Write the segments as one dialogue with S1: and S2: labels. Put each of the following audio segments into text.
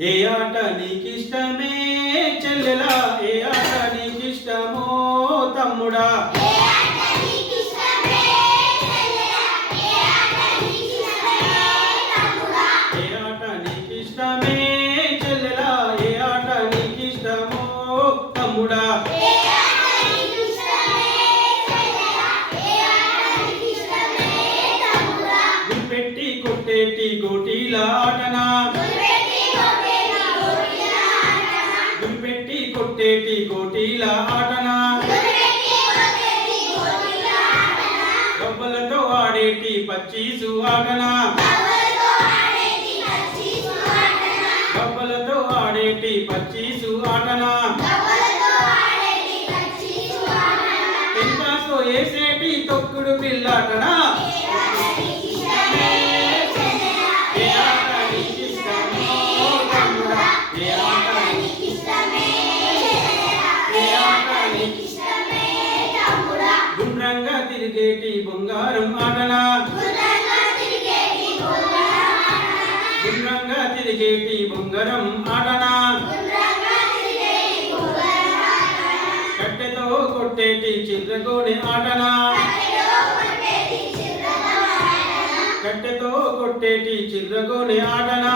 S1: ఏ ఆట నీకిష్టమే చెల్లెలా? ఏ ఆట నీకిష్టమో తమ్ముడా? ఏ ఆట నీకిష్టమే కొట్టేటి గోటీల ఆటనా. గవ్వలతో ఆడేటి పచ్చీసు ఆటనా. గవ్వలతో ఆడేటి పచ్చీసు ఆటనా. పెంకాసో వేసేటి తొక్కుడు పిల్లాటనా తిరిగేటి బంగారం ఆటనా గుండ్రంగా తిరిగేటి బొంగరం ఆటనా కట్టెతో కొట్టేటి చిర్రగోడి ఆటనా కట్టెతో కొట్టేటి చిర్రగోడి ఆటనా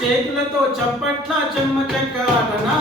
S1: చేతులతో చప్పట్ల చెమ్మ చెక్క ఆటనా